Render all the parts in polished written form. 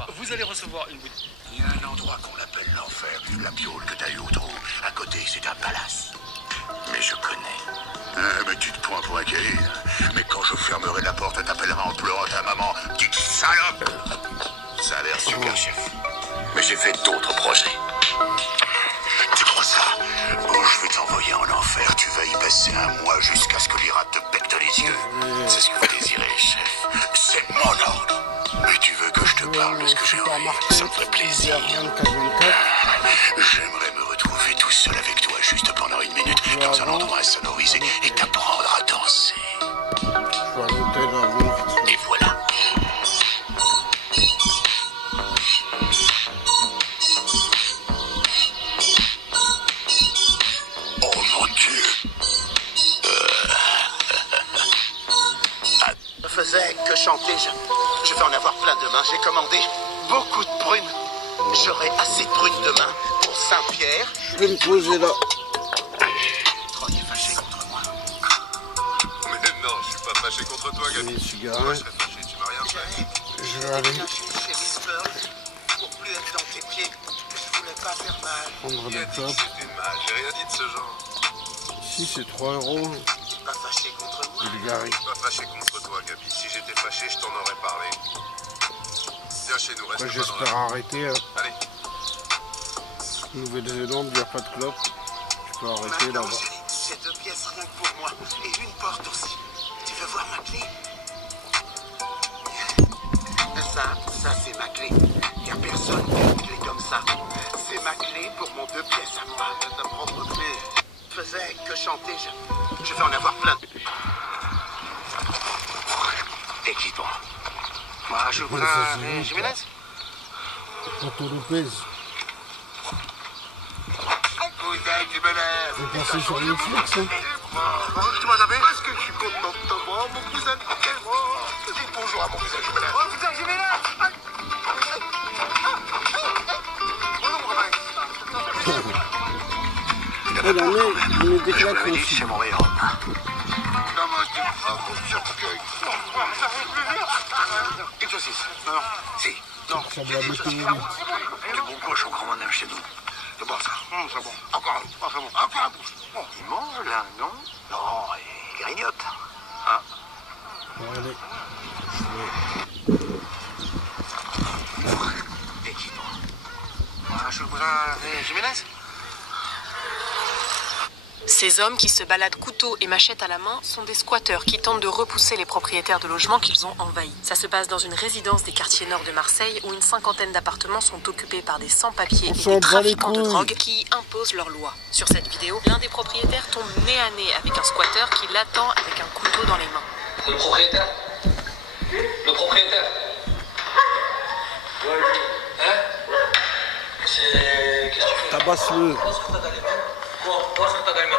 Vous allez recevoir une bouteille. Il y a un endroit qu'on appelle l'enfer. La piole que t'as eu au trou. À côté, c'est un palace. Mais je connais. Ah, mais tu te prends pour un cahier. Mais quand je fermerai la porte, t'appelleras en pleurant ta maman. Petite salope. Ça a l'air super, chef. Mais j'ai fait d'autres projets. Tu crois ça? Oh, je vais t'envoyer en enfer. Tu vas y passer un mois jusqu'à ce que les rats te becquent les yeux. C'est ce que vous désirez, chef. C'est mon ordre. Mais tu veux que je te parle de ce que j'ai envie? Ça me ferait plaisir. J'aimerais me retrouver tout seul avec toi juste pendant une minute dans un endroit sonorisé et t'apprendre à danser. Et voilà. Oh mon Dieu. Je faisais que chanter. Je vais en avoir plein demain. J'ai commandé beaucoup de prunes. J'aurai assez de prunes demain pour Saint-Pierre. Je vais me poser là. Troy est fâché contre moi. Mais non, je suis pas fâché contre toi, Gabi. Les cigarettes. Moi, je serais fâché, tu m'as rien fait. Je vais aller Chez Miss Pearl pour plus être dans tes pieds. Je voulais pas faire mal. prendre Qui a des dit que clopes. c'était mal? J'ai rien dit de ce genre. Ici, c'est 3 €. T'es pas fâché contre moi. Bulgarie. Je suis pas fâché contre toi, Gabi. Si j'étais fâché, je t'en aurais parlé. Viens chez nous, reste Après, pas dans j'espère arrêter. Allez. Nouvelle-Zélande, il n'y a pas de clope. Tu peux arrêter Maintenant, là-bas. chérie, j'ai 2 pièces rien que pour moi. Et une porte aussi. Tu veux voir ma clé? Ça c'est ma clé. Y a personne qui a une clé comme ça. C'est ma clé pour mon 2 pièces à moi. Ta propre clé. Je faisais que chanter. Je vais en avoir plein. Et qui toi? Moi, je voudrais un Jiménez. Porto Lopez. Cousin Jiménez. C'est passé sur Netflix, hein. Tu m'as appelé? Parce que je suis content de te voir, mon cousin. Dis bonjour à mon cousin Jiménez. Oh, cousin Jiménez. Il met des claques aussi. C'est mon meilleur homme. Une saucisse. Non, si. Non. Ça doit être Du bon cochon comme on aime chez nous. C'est bon ça. C'est bon. Encore un. Oh, c'est bon. Encore un bouche. Bon. Il mange là, non? Non, il grignote. Allez. Et qui toi? Moi, je voudrais un Jiménez. Ces hommes qui se baladent couteau et machette à la main sont des squatteurs qui tentent de repousser les propriétaires de logements qu'ils ont envahis. Ça se passe dans une résidence des quartiers nord de Marseille où une 50aine d'appartements sont occupés par des sans-papiers et des trafiquants de drogue qui imposent leurs lois. Sur cette vidéo, l'un des propriétaires tombe nez à nez avec un squatteur qui l'attend avec un couteau dans les mains. Le propriétaire? Le propriétaire? Hein? C'est... Qu'est-ce que tu fais? Tabasse-le. Quoi, ce que t'as dans les mains? Quoi ce que t'as dans les mains?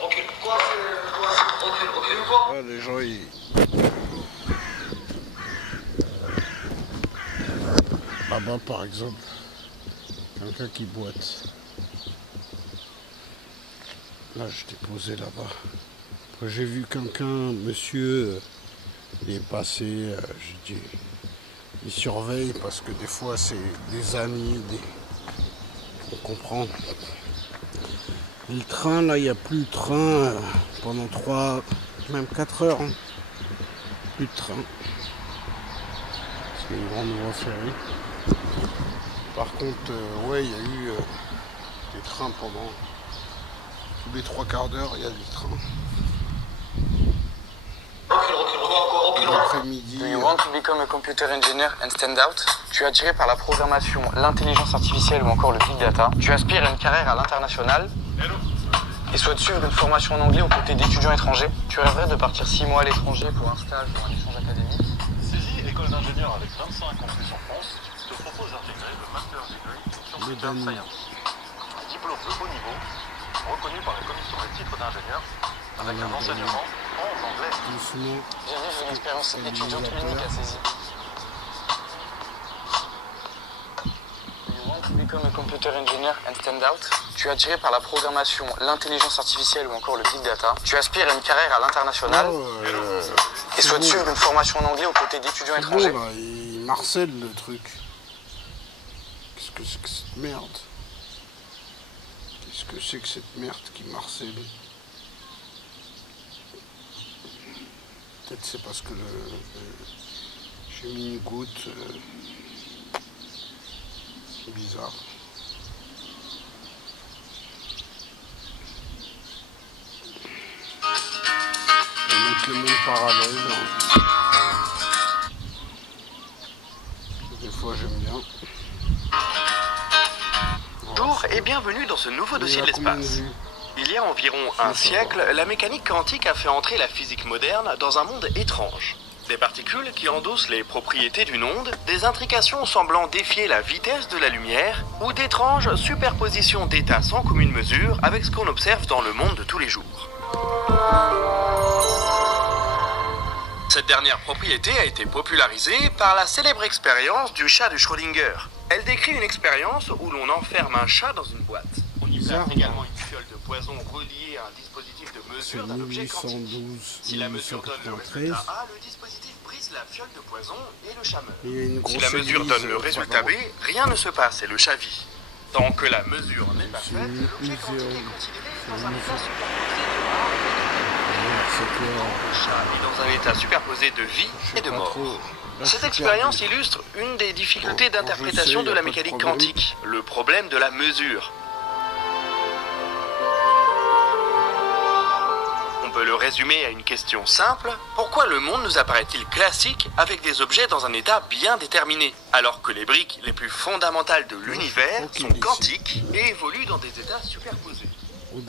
Recule. Quoi? Recule. Ouais, les gens, ils... Là-bas, par exemple, quelqu'un qui boite. Là, je t'ai posé là-bas. Après, j'ai vu quelqu'un, monsieur, il est passé, j'ai dit, il surveille parce que des fois, c'est des amis, on comprend. Et le train, là, il n'y a plus de train pendant 3, même 4 heures. Hein. Plus de train. C'est une grande voie ferrée. Par contre, ouais, il y a eu des trains pendant tous les 3 quarts d'heure, il y a des trains. Recule. L'après-midi. Do you want to become a computer engineer and stand out? Tu es attiré par la programmation, l'intelligence artificielle ou encore le big data. Tu aspires à une carrière à l'international et souhaites suivre une formation en anglais aux côtés d'étudiants étrangers. Tu rêverais de partir 6 mois à l'étranger pour un stage ou un échange académique. Saisie, école d'ingénieur avec 25 campus en France, te propose d'intégrer le Master Degree Computer Science. Diplôme de haut niveau, reconnu par la commission des titres d'ingénieur, avec un enseignement en anglais. Viens vivre une expérience étudiante unique à Saisie. To become a computer engineer and stand out. Tu es attiré par la programmation, l'intelligence artificielle ou encore le big data. Tu aspires à une carrière à l'international et souhaites suivre une formation en anglais aux côtés d'étudiants étrangers. Bon, là, il Marcel le truc. Qu'est-ce que c'est que cette merde? Qu'est-ce que c'est que cette merde qui marcelle? Peut-être c'est parce que j'ai mis une goutte bizarre. On va mettre le monde parallèle. Des fois j'aime bien. Bonjour et bienvenue dans ce nouveau dossier de l'espace. Il y a environ un siècle, la mécanique quantique a fait entrer la physique moderne dans un monde étrange. Des particules qui endossent les propriétés d'une onde, des intrications semblant défier la vitesse de la lumière, ou d'étranges superpositions d'états sans commune mesure avec ce qu'on observe dans le monde de tous les jours. Cette dernière propriété a été popularisée par la célèbre expérience du chat de Schrödinger. Elle décrit une expérience où l'on enferme un chat dans une boîte. On y place également une fiole de poison reliée à un dispositif de mesure d'un objet quantique. Si la mesure donne le résultat A, le dispositif brise la fiole de poison et le chat meurt. Si la mesure donne le résultat B, rien ne se passe et le chat vit. Tant que la mesure n'est pas faite, l'objet quantique est considéré dans un état superposé de A et de B. Le chat est dans un état superposé de vie et de mort. Cette expérience illustre une des difficultés d'interprétation de la mécanique quantique, le problème de la mesure. On peut le résumer à une question simple: pourquoi le monde nous apparaît-il classique avec des objets dans un état bien déterminé, alors que les briques les plus fondamentales de l'univers sont quantiques et évoluent dans des états superposés? Le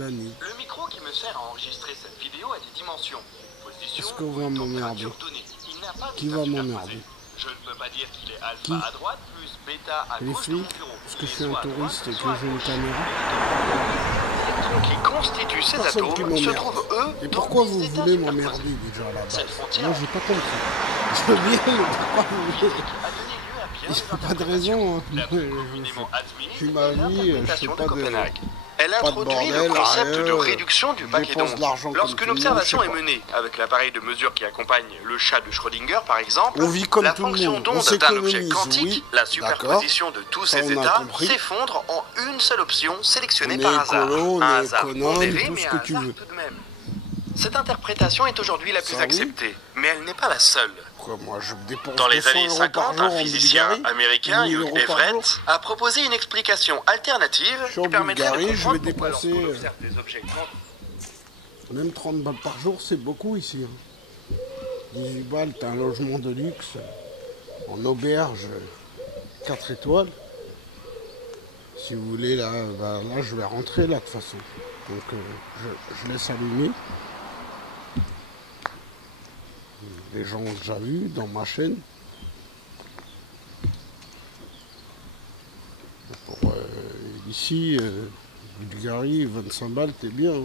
micro qui me sert à enregistrer cette vidéo a des dimensions, position, température donnée. Qui va m'emmerder? Je ne peux pas dire qu'il est alpha à droite plus bêta à gauche de mon bureau. Parce que je suis un touriste et que j'ai une caméra. Les électrons qui constituent ces atomes se trouvent, eux, et pourquoi vous voulez m'emmerder déjà là-bas? Moi j'ai pas compris. Je veux bien, mais pourquoi vous voulez? Il n'y a pas de raison. J'ai ma vie, je fais pas de... Elle introduit le concept de réduction du paquet d'ondes. Lorsqu'une observation est menée avec l'appareil de mesure qui accompagne le chat de Schrödinger par exemple, la fonction d'onde d'un objet quantique, la superposition de tous ces états, s'effondre en une seule option sélectionnée par hasard. Un hasard pondéré mais un hasard tout de même. Cette interprétation est aujourd'hui la plus acceptée, mais elle n'est pas la seule. Moi, je dépense dans les années 50, un physicien américain, Hugh Everett, a proposé une explication alternative qui permettrait de comprendre pourquoi lorsqu'on observe des objets quantiques. Même 30 balles par jour, c'est beaucoup ici. 18 balles, t'as un logement de luxe, en auberge, 4 étoiles. Si vous voulez, là, là je vais rentrer, là, de toute façon. Donc, je laisse allumer. Les gens ont déjà vu dans ma chaîne. Pour ici, Bulgarie, 25 balles, t'es bien.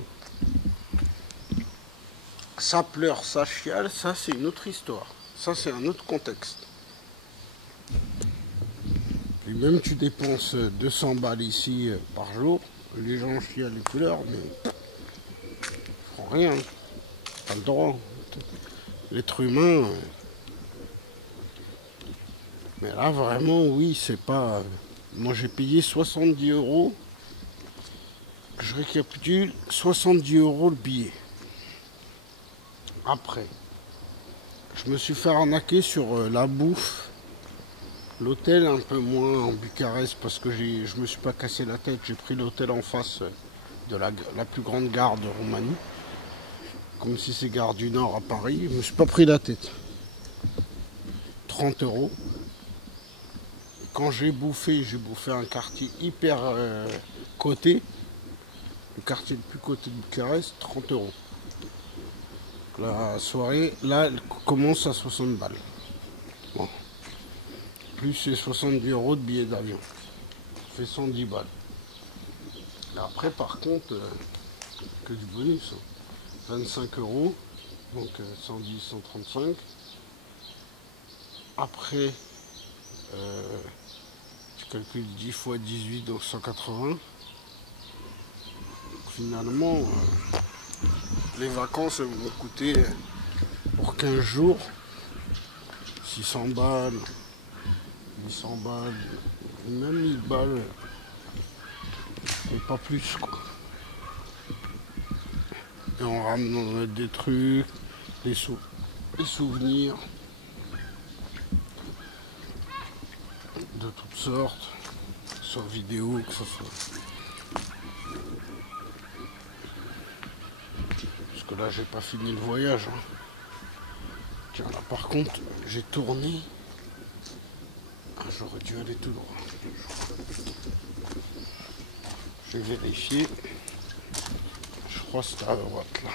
Ça pleure, ça chiale, ça c'est une autre histoire. Ça c'est un autre contexte. Et même tu dépenses 200 balles ici par jour, les gens chialent et pleurent, mais ils font rien. Pas le droit. L'être humain, mais là vraiment oui, c'est pas... Moi j'ai payé 70 €, je récapitule, 70 € le billet. Après, je me suis fait arnaquer sur la bouffe, l'hôtel un peu moins en Bucarest parce que je me suis pas cassé la tête, j'ai pris l'hôtel en face de la plus grande gare de Roumanie. Comme si c'est Gare du Nord à Paris, je me suis pas pris la tête. 30 €. Quand j'ai bouffé un quartier hyper coté. Le quartier le plus coté de Bucarest, 30 €. La soirée, là, elle commence à 60 balles. Bon. Plus c'est 70 € de billets d'avion. Ça fait 110 balles. Et après, par contre, que du bonus. 25 €, donc 110, 135. Après, tu calcules 10 fois 18, donc 180. Finalement, les vacances vont coûter pour 15 jours 600 balles, 600 balles, même 1000 balles, et pas plus quoi. Et on ramène des trucs, des souvenirs de toutes sortes, soit vidéo, que ce soit. Parce que là j'ai pas fini le voyage. Hein. Tiens là par contre j'ai tourné. Ah, j'aurais dû aller tout droit. Je vais vérifier. Je crois que c'est à droite là.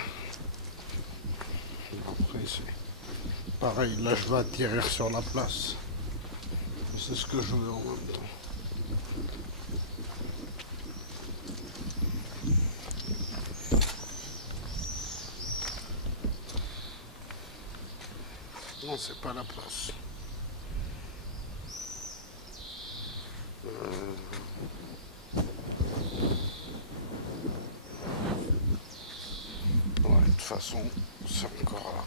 Après c'est pareil, là je vais atterrir sur la place. C'est ce que je veux en même temps. Non, c'est pas la place. Ouais, de toute façon, c'est encore là.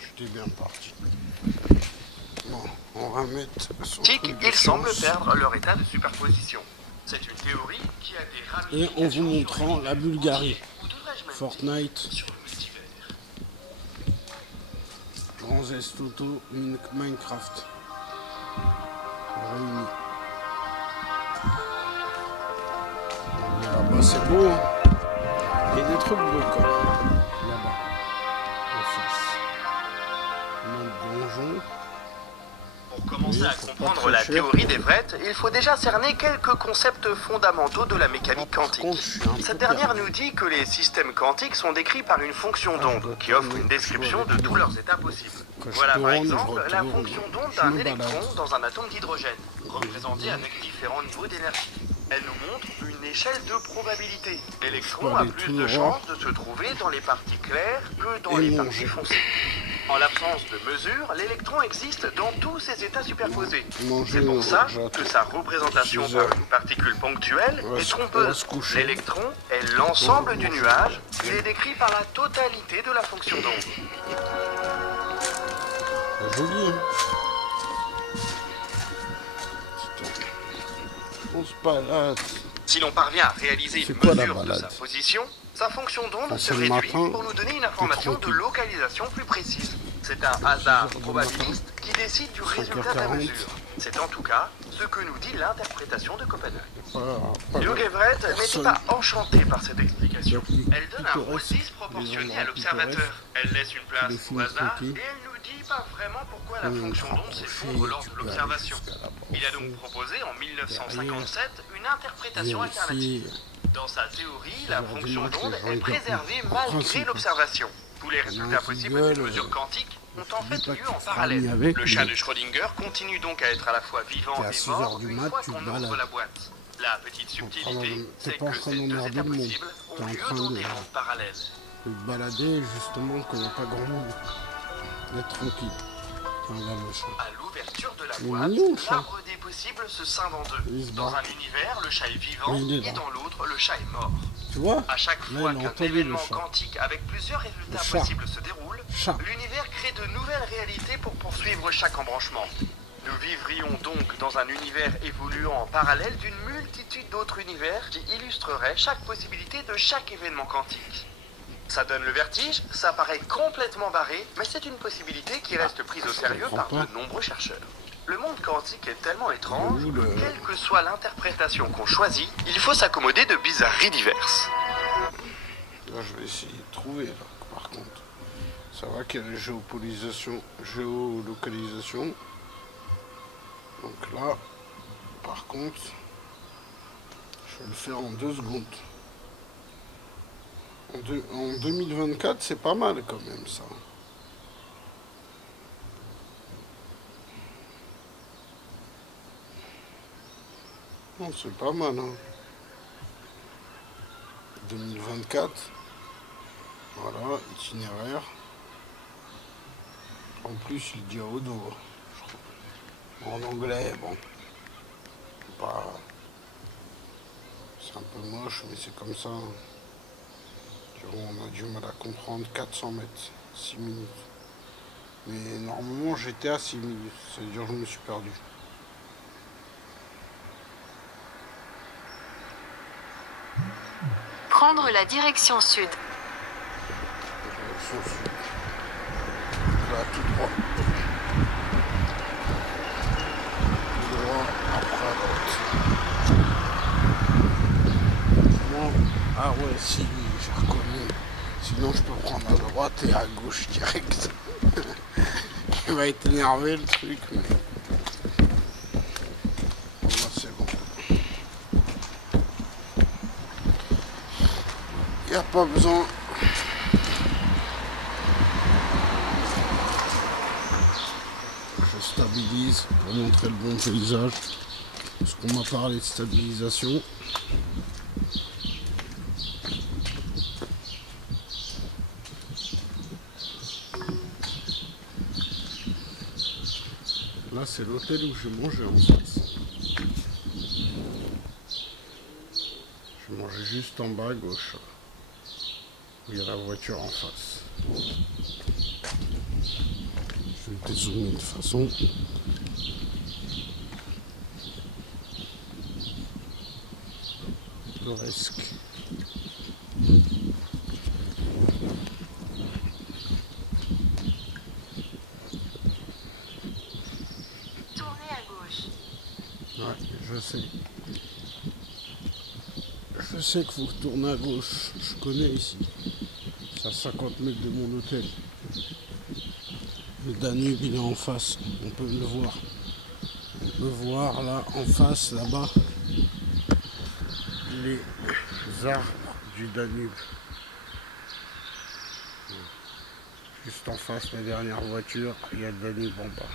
J'étais bien parti. Bon, on va mettre son Tic, truc de ils semblent science. perdre leur état de superposition. C'est une théorie qui a des Et ramifications en vous montrant la Bulgarie. ou devrais-je même Fortnite, sur le multivers. Grand Zest Auto, Minecraft. Réunis. Et là-bas c'est beau, hein. Il y a des trucs beaux quand même. Là-bas. En face. Notre donjon. Pour commencer à faut pas comprendre très la cher. théorie d'Everett, il faut déjà cerner quelques concepts fondamentaux de la mécanique Par quantique. contre, je suis un peu Cette dernière perdu. nous dit que les systèmes quantiques sont décrits par une fonction je dois d'onde qui offre tourner, une description je dois de tous leurs états possibles. Quand je Voilà par tourne, je exemple la retourne, fonction d'onde je d'un me électron balade. dans un atome d'hydrogène, représenté avec différents niveaux d'énergie. Elle nous montre une échelle de probabilité. L'électron a aller plus tout de droit. chances de se trouver dans les parties claires que dans Et les manger. parties foncées. En l'absence de mesure, l'électron existe dans tous ses états superposés. Manger, C'est pour ça j'attends. que sa représentation 6 par heures. une particule ponctuelle On va est se- on va trompeuse. se coucher. L'électron est l'ensemble On va du manger. nuage. Il est décrit par la totalité de la fonction d'onde. C'est joli, hein. Putain. On se balade. Si l'on parvient à réaliser C'est une quoi la mesure de balade? sa position, sa fonction d'onde Quand se c'est le réduit matin, pour nous donner une information de tranquille. localisation plus précise. C'est un hasard 6 heures du probabiliste qui décide du résultat de la 5h40. mesure. C'est en tout cas ce que nous dit l'interprétation de Copenhague. Pas Hugh Everett n'était Personne. pas enchanté par cette explication. Il y a plus Elle donne un rôle pittoresque, disproportionné des à endroits l'observateur. pittoresques, Elle laisse une les place au films hasard et tranquilles. elle nous dit pas vraiment pourquoi la Comme une fonction d'onde s'effondre lors de l'observation. Il a donc proposé en 1957 une interprétation alternative. Vérifier. Dans sa théorie, la Aujourd'hui, fonction moi, d'onde je est regarde préservée le malgré principe. l'observation. Tous les Il y en a résultats qui possibles gueulent, d'une mesure quantique ont en je fait dis pas lieu qu'il en faut parallèle. travailler avec, Le chat mais- de Schrödinger continue donc à être à la fois vivant T'es à et 6 mort heures du une mat, fois tu qu'on te ouvre balades. la boîte. La petite subtilité, T'es c'est pas en que train ces deux d'emmerder états le monde. possibles T'es ont en lieu train dans de- des mondes parallèles. De te balader justement quand il n'y a pas grand monde. D'être tranquille. Regarde le chat. À l'ouverture de la Il est boîte, mignon, le chat. l'arbre des possibles se scinde en deux. Il se Dans barre. un univers, le chat est vivant Mais il est et là. dans l'autre, le chat est mort. Tu vois? À chaque Là, fois il a qu'un entendu le événement chat. quantique avec plusieurs résultats Le chat. possibles se déroule, Chat. l'univers crée de nouvelles réalités pour poursuivre chaque embranchement. Nous vivrions donc dans un univers évoluant en parallèle d'une multitude d'autres univers qui illustreraient chaque possibilité de chaque événement quantique. Ça donne le vertige, ça paraît complètement barré, mais c'est une possibilité qui reste prise au sérieux comprends par pas. de nombreux chercheurs. Le monde quantique est tellement étrange Où le- que quelle que soit l'interprétation qu'on choisit, il faut s'accommoder de bizarreries diverses. Là, je vais essayer de trouver, là, par contre. Ça va qu'il y a la géolocalisation. Donc là, par contre, je vais le faire en 2 secondes. En 2024, c'est pas mal quand même, ça. Non, c'est pas mal, hein. 2024. Voilà, itinéraire. En plus, il dit à haute voix. En anglais, bon. Pas... C'est un peu moche, mais c'est comme ça. On a du mal à comprendre. 400 mètres, 6 minutes. Mais normalement j'étais à 6 minutes, c'est-à-dire je me suis perdu. Prendre la direction sud. Direction sud. Là, tout droit. Tout droit, après à droite. Bon, ah ouais, si, j'ai reconnu. Sinon je peux prendre à droite et à gauche direct. Il va être énervé le truc, mais... Bon, là c'est bon. Il n'y a pas besoin. Je stabilise pour montrer le bon paysage. Parce qu'on m'a parlé de stabilisation. Là c'est l'hôtel où je mangeais en face. Je mangeais juste en bas à gauche. Il y a la voiture en face. Je vais dézoomer de toute façon. Presque. Tournez à gauche. Ouais, je sais. Je sais qu'il faut tourner à gauche. Je connais ici. C'est à 50 mètres de mon hôtel. Le Danube, il est en face. On peut le voir. On peut voir là, en face, là-bas, les arbres du Danube. Juste en face, la dernière voiture, il y a le Danube en bas.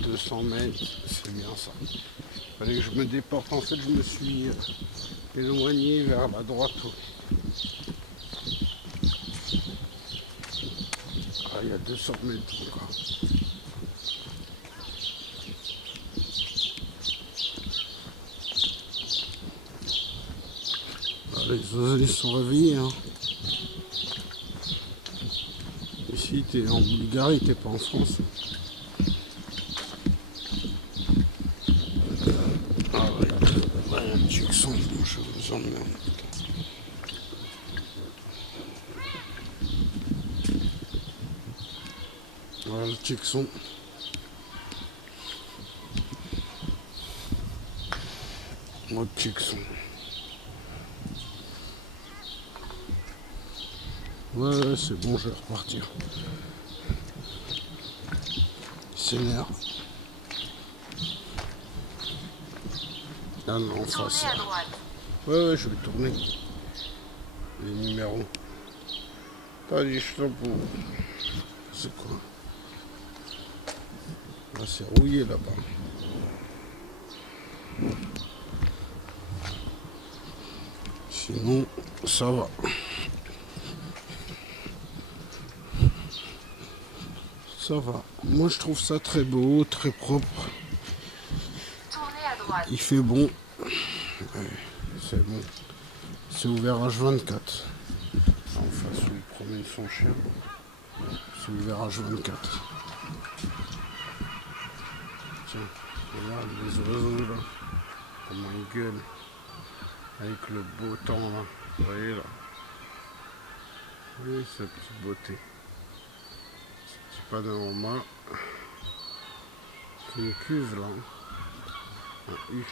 200 mètres, c'est bien ça. Il fallait que je me déporte. En fait, je me suis éloigné vers la droite. Ah, il y a 200 mètres encore. Ah, les oiseaux sont réveillés. Hein. Ici, t'es en Bulgarie, t'es pas en France. Je vous emmène. Voilà le Tixon. Mode Tixon. Ouais, c'est bon, je vais repartir. Il s'énerve. Ah non, en face. Ouais, je vais tourner. Les numéros. Pas du chapeau. C'est quoi? Là, c'est rouillé là-bas. Sinon, ça va. Ça va. Moi, je trouve ça très beau, très propre. Tournez à droite. Il fait bon. Ouais, c'est bon. C'est ouvert H24. En face où il promène son chien. C'est ouvert H24. Tiens, regarde les oiseaux là. Comment ils gueulent. Avec le beau temps là. Vous voyez là. Vous voyez cette petite beauté. Ce petit panorama. C'est une cuve là. Un U.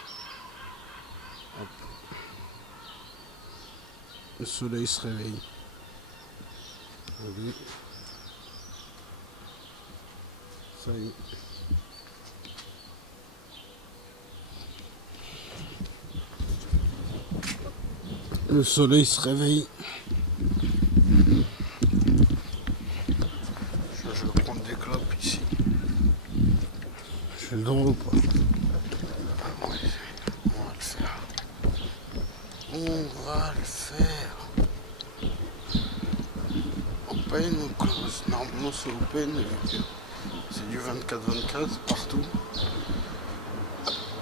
Hop. Le soleil se réveille. Allez. Ça y est. Le soleil se réveille. Je vais prendre des clopes ici. J'ai le droit ou pas? Oui, on va le faire. On va le faire. Open ou close? Normalement c'est open, c'est du 24-24 partout.